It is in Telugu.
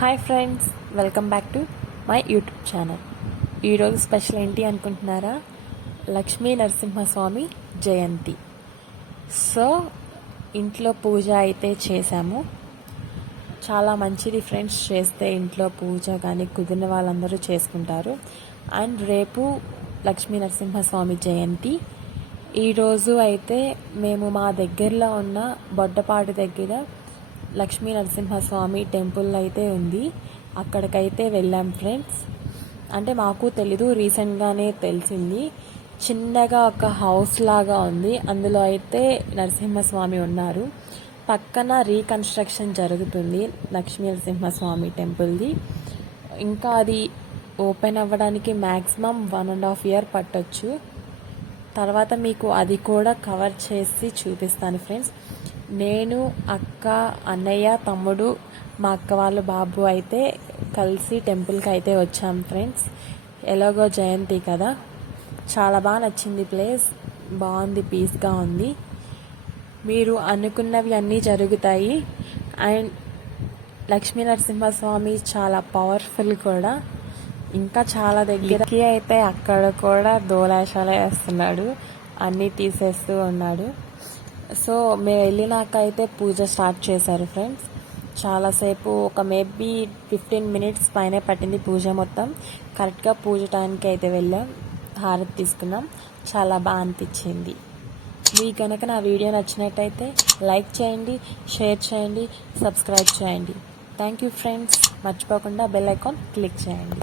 Hi friends, welcome back to my YouTube channel. ఈరోజు స్పెషల్ ఏంటి అనుకుంటున్నారా? లక్ష్మీ నరసింహస్వామి జయంతి. సో ఇంట్లో పూజ అయితే చేశాము. చాలా మంచిది ఫ్రెండ్స్, చేస్తే ఇంట్లో పూజ కానీ కుదిరిన వాళ్ళందరూ చేసుకుంటారు. అండ్ రేపు లక్ష్మీ నరసింహస్వామి జయంతి. ఈరోజు అయితే మేము మా దగ్గరలో ఉన్న బొడ్డపాడు దగ్గర లక్ష్మీ నరసింహస్వామి టెంపుల్ అయితే ఉంది, అక్కడికైతే వెళ్ళాం ఫ్రెండ్స్. అంటే మాకు తెలీదు, రీసెంట్గానే తెలిసింది. చిన్నగా ఒక హౌస్ లాగా ఉంది, అందులో అయితే నరసింహస్వామి ఉన్నారు. పక్కన రీకన్స్ట్రక్షన్ జరుగుతుంది లక్ష్మీ నరసింహస్వామి టెంపుల్ది. ఇంకా అది ఓపెన్ అవ్వడానికి మ్యాక్సిమం 1.5 year పట్టొచ్చు. తర్వాత మీకు అది కూడా కవర్ చేసి చూపిస్తాను ఫ్రెండ్స్. నేను, అక్క, అన్నయ్య, తమ్ముడు, మా అక్క వాళ్ళ బాబు అయితే కలిసి టెంపుల్కి అయితే వచ్చాం ఫ్రెండ్స్. ఎలాగో జయంతి కదా, చాలా బాగా నచ్చింది ప్లేస్, బాగుంది, పీస్గా ఉంది. మీరు అనుకున్నవి అన్నీ జరుగుతాయి. అండ్ లక్ష్మీ నరసింహస్వామి చాలా పవర్ఫుల్ కూడా. ఇంకా చాలా దగ్గరకి అయితే అక్కడ కూడా దోలాశాల వేస్తున్నాడు, అన్నీ తీసేస్తూ ఉన్నాడు. సో మేము వెళ్ళినాక అయితే పూజ స్టార్ట్ చేశారు ఫ్రెండ్స్. చాలాసేపు, ఒక మేబీ 15 minutes పైనే పట్టింది పూజ మొత్తం. కరెక్ట్గా పూజ టైంకి అయితే వెళ్ళాం, హారతి తీసుకున్నాం. చాలా బాగా అనిపించింది. మీకు కనుక నా వీడియో నచ్చినట్టయితే లైక్ చేయండి, షేర్ చేయండి, సబ్స్క్రైబ్ చేయండి. Thank you friends. మర్చిపోకుండా బెల్ ఐకాన్ క్లిక్ చేయండి.